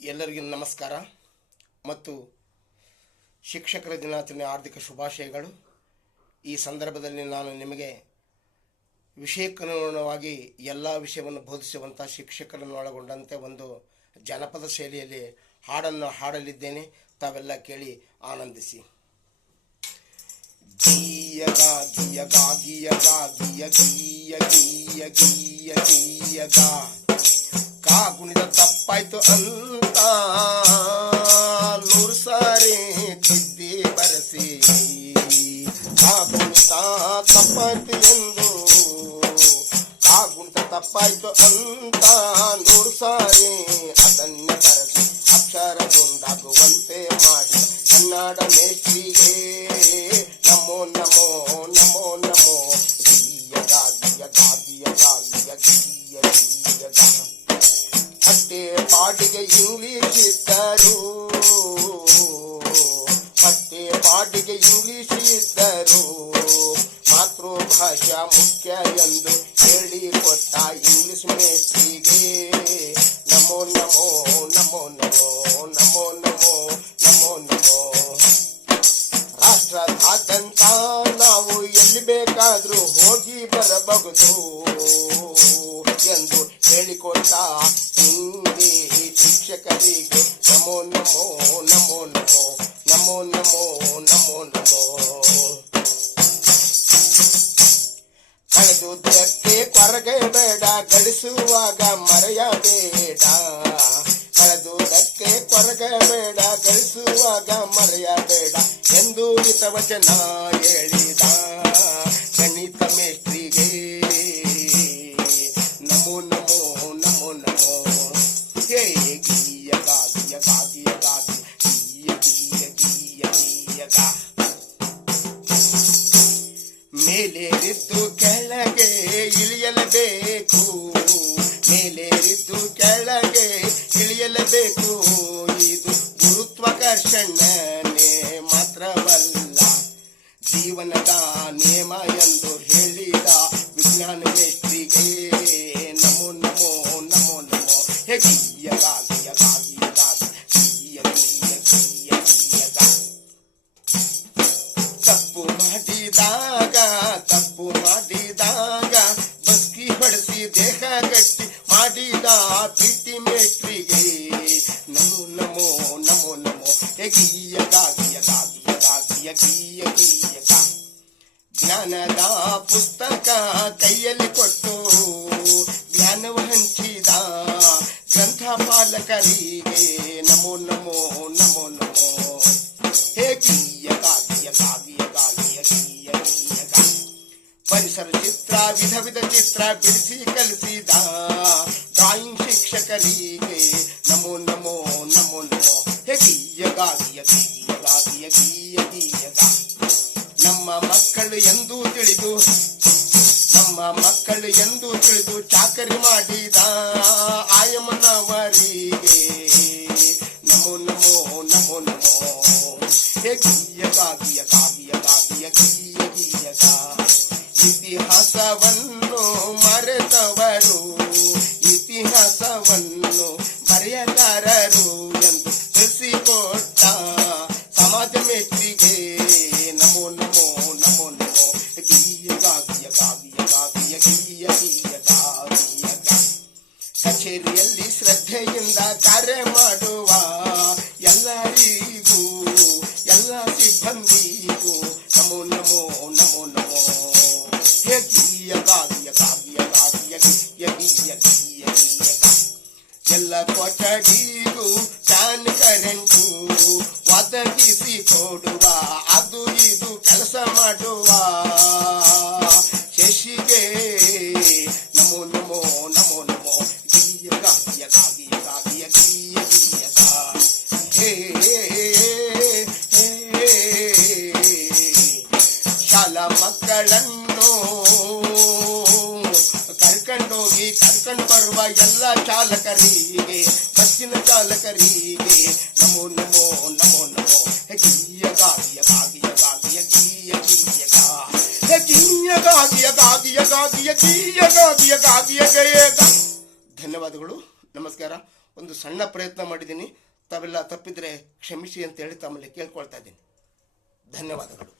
ಎಲ್ಲರಿಗೂ ನಮಸ್ಕಾರ ಮತ್ತು ಶಿಕ್ಷಕರ ದಿನಾಚರಣೆ ಹಾರ್ದಿಕ ಶುಭಾಶಯಗಳು. ಈ ಸಂದರ್ಭದಲ್ಲಿ ನಾನು ನಿಮಗೆ ವಿಷಯಕ್ಕನುಗುಣವಾಗಿ ಎಲ್ಲ ವಿಷಯವನ್ನು ಬೋಧಿಸುವಂಥ ಶಿಕ್ಷಕರನ್ನು ಒಳಗೊಂಡಂತೆ ಒಂದು ಜನಪದ ಶೈಲಿಯಲ್ಲಿ ಹಾಡನ್ನು ಹಾಡಲಿದ್ದೇನೆ. ತಾವೆಲ್ಲ ಕೇಳಿ ಆನಂದಿಸಿ. ಗೀಯಗ ಗೀಯಗ ಗೀಯಗ ಗೀಯ ಗೀಯ ಗೀಯ ಗೀಯ ಗೀಯಗ ಕಾ ಕುಣಿದ ತಪ್ಪಾಯ್ತು ಅಂತ ನೂರು ಸಾರಿ ತಿದ್ದಿ ಬರೆಸಿ, ಕಾ ಕುಣಿತ ತಪ್ಪಾಯ್ತು ಎಂದು ಕಾ ಕುಣಿತ ತಪ್ಪಾಯ್ತು ಅಂತ ನೂರು ಸಾರಿ ಅದನ್ನೇ ಬರೆಸಿ ಅಕ್ಷರಗೊಂಡಾಗುವಂತೆ ಮಾಡಿ ಕನ್ನಡ ಮೇಷ್ಟ್ರಿಗೆ ನಮೋ ನಮೋ ನಮೋ ನಮೋ. ಗೀಯಗ ಗೀಯಗ ಗೀಯಗ ಗೀಯ ಗೀಯ ಗೀಯಗ ಪಟ್ಟೆ ಪಾಟಿಗೆ ಇಂಗ್ಲಿಷ್ ಇದ್ದರು, ಪಟ್ಟೆ ಪಾಟಿಗೆ ಇಂಗ್ಲಿಷ್ ಇದ್ದರು, ಮಾತೃಭಾಷಾ ಮುಖ್ಯ ಎಂದು ಹೇಳಿಕೊಟ್ಟ ಇಂಗ್ಲಿಷ್ ಮೇಷ್ಟ್ರಿಗೆ ನಮೋ ನಮೋ ನಮೋ ನಮೋ ನಮೋ ನಮೋ ನಮೋ ನಮೋ. ರಾಷ್ಟ್ರದಾದ್ಯಂತ ನಾವು ಎಲ್ಲಿ ಬೇಕಾದ್ರೂ ಹೋಗಿ ಬರಬಹುದು ಎಂದು ಹೇಳಿಕೊಟ್ಟ ಹಿಂದಿ ಶಿಕ್ಷಕರಿಗೆ ನಮೋ ನಮೋ ನಮೋ ನಮೋ ನಮೋ ನಮೋ ನಮೋ ನಮೋ. ಕಳೆದುದಕ್ಕೆ ಕೊರಗೆ ಬೇಡ, ಗಳಿಸುವಾಗ ಮರೆಯಬೇಡ. ಕಳೆದುದಕ್ಕೆ ಕೊರಗೆ ಬೇಡ, ಗಳಿಸುವಾಗ ಮರೆಯಬೇಡ ಎಂದು ಹಿತವಚನ ಹೇಳಿದ ಗಣಿತ ಮೇಷ್ಟ್ರಿಗೆ ನಮೋ ನಮೋ ನಮೋ ನಮೋ. ಹೇ ಗೀಯಗ ಗೀಯಗ ಗೀಯಗ ಗೀಯ ಗೀಯ ಗೀಯ ಗೀಯಗ. ಮೇಲೇರಿದ್ದು ಕೆಳಗೆ ಇಳಿಯಲೇಬೇಕು, ಮೇಲೇರಿದ್ದು ಕೆಳಗೆ ಇಳಿಯಲೇಬೇಕು. ಇದು ಗುರುತ್ವಾಕರ್ಷಣೆ ಮಾತ್ರವಲ್ಲ, ಜೀವನದ ನಿಯಮ ಎಂದು ಹೇಳಿದ ವಿಜ್ಞಾನ ಮೇಷ್ಟ್ರಿಗೆ ನಮೋ ನಮೋ ನಮೋ ನಮೋ. ಹೇ ಗೀಯಗ ಗೀಯಗ ಗೀಯಗ ಗೀಯ ಗೀಯ ಗೀಯ ಗೀಯಗ. ತಪ್ಪು ಮಾಡಿದಾಗ ತಪ್ಪು ಮಾಡಿದಾಗ ಬಸ್ಕಿ ಹೊಡೆಸಿ ದೇಹ ಗಟ್ಟಿ ಮಾಡಿದ ಪಿಟಿ ಮೇಷ್ಟ್ರಿಗೆ ನಮೋ ನಮೋ ನಮೋ ನಮೋ. ಹೇ ಗೀಯಗ ಗೀಯಗ ಗೀಯಗ ಗೀಯ ಗೀಯ ಗೀಯಗ. ಜ್ಞಾನದ ಪುಸ್ತಕ ಕೈಯಲ್ಲಿ ಕೊಟ್ಟು ಜ್ಞಾನವ ಹಂಚಿದ ಗ್ರಂಥಪಾಲಕರಿಗೆ ನಮೋ ನಮೋ ನಮೋ ನಮೋ. ಹೇ ಗೀಯಗ ಗೀಯಗ ಗೀಯಗ ಗೀಯ ಗೀಯ ಗೀಯಗ. ಪರಿಸರ ಚಿತ್ರ ವಿಧ ವಿಧ ಚಿತ್ರ ಬಿಡಿಸಿ ಕಲಿಸಿದ ಡ್ರಾಯಿಂಗ್ ಶಿಕ್ಷಕರಿಗೆ ನಮೋ ನಮೋ ನಮೋ ನಮೋ. ಹೇ ಗೀಯಗ ಗೀಯಗ ಗೀಯಗ ಗೀಯ ಗೀಯ ಗೀಯಗ. ನಮ್ಮ ಮಕ್ಕಳು ಎಂದು ತಿಳಿದು ನಮ್ಮ ಮಕ್ಕಳು ಎಂದು ತಿಳಿದು ಚಾಕರಿ ಮಾಡಿದ ಆಯಮ್ಮನವರಿಗೆ ನಮೋ ನಮೋ ನಮೋ ನಮೋ. ಹೇ ಗೀಯಗ ಗೀಯಗ ಗೀಯಗ ಗೀಯ ಗೀಯ ಗೀಯಗ. ಇತಿಹಾಸವನ್ನು ಮರೆತವರು ಇತಿಹಾಸವನ್ನು ಮರೆಯಲಾರರು ಎಂದು ತಿಳಿಸಿಕೊಟ್ಟ ಸಮಾಜ ಮೇಷ್ಟ್ರಿಗೆ ನಮೋ ನಮೋ ನಮೋ ನಮೋ. ಗೀಯಗ ಗೀಯಗ ಗೀಯಗ ಗೀಯ ಗೀಯ ಗೀಯಗ ಗೀಯಗ. ಕಚೇರಿಯಲ್ಲಿ ಶ್ರದ್ಧೆಯಿಂದ ಕಾರ್ಯ ಮಾಡುವ ಎಲ್ಲರಿಗೂ ಎಲ್ಲ ಸಿಬ್ಬಂದಿಗೂ ನಮೋ ನಮೋ ನಮೋ ನಮೋ. ಹೇ ಗೀಯಗ ಗೀಯಗ ಗೀಯಗ ಗೀಯ ಗೀಯ ಗೀಯ ಗೀಯ ಗೀಯಗ. ಎಲ್ಲ ಕೊಠಡಿಗೂ ಫ್ಯಾನ್ ಕರೆಂಟು ಒದಗಿಸಿ ಕೊಡುವ ಅದು ಇದು ಕೆಲಸ ಮಾಡುವ ಶಶಿಗೆ ನಮೋ ನಮೋ ನಮೋ ನಮೋ. ಗೀಯಗ ಗೀಯಗ ಗೀಯಗ ಗೀಯ ಗೀಯ ಗೀಯಗ. ಹೇ ಶಾಲಾ ಮಕ್ಕಳನ್ನು ಕರ್ಕೊಂಡೋಗಿ ಕರ್ಕೊಂಡು ಬರುವ ಎಲ್ಲ ಚಾಲಕರಿಗೆ ಬಸ್ಸಿನ ಚಾಲಕರಿಗೆ ನಮೋ ನಮೋ ನಮೋ ನಮೋ. ಗೀಯಗ ಗೀಯಗ ಗೀಯಗ ಗೀಯ ಗೀಯ ಗೀಯಗ. ಗೀಯಗ ಗೀಯಗ ಗೀಯಗ ಗೀಯ ಗೀಯಗ ಗೀಯಗ ಗೀಯ ಗೀಯಗ. ಧನ್ಯವಾದಗಳು. ನಮಸ್ಕಾರ. ಒಂದು ಸಣ್ಣ ಪ್ರಯತ್ನ ಮಾಡಿದ್ದೀನಿ. ತಾವೆಲ್ಲ ತಪ್ಪಿದರೆ ಕ್ಷಮಿಸಿ ಅಂತ ಹೇಳಿ ತಮ್ಮಲ್ಲಿ ಕೇಳ್ಕೊಳ್ತಾ ಇದ್ದೀನಿ. ಧನ್ಯವಾದಗಳು.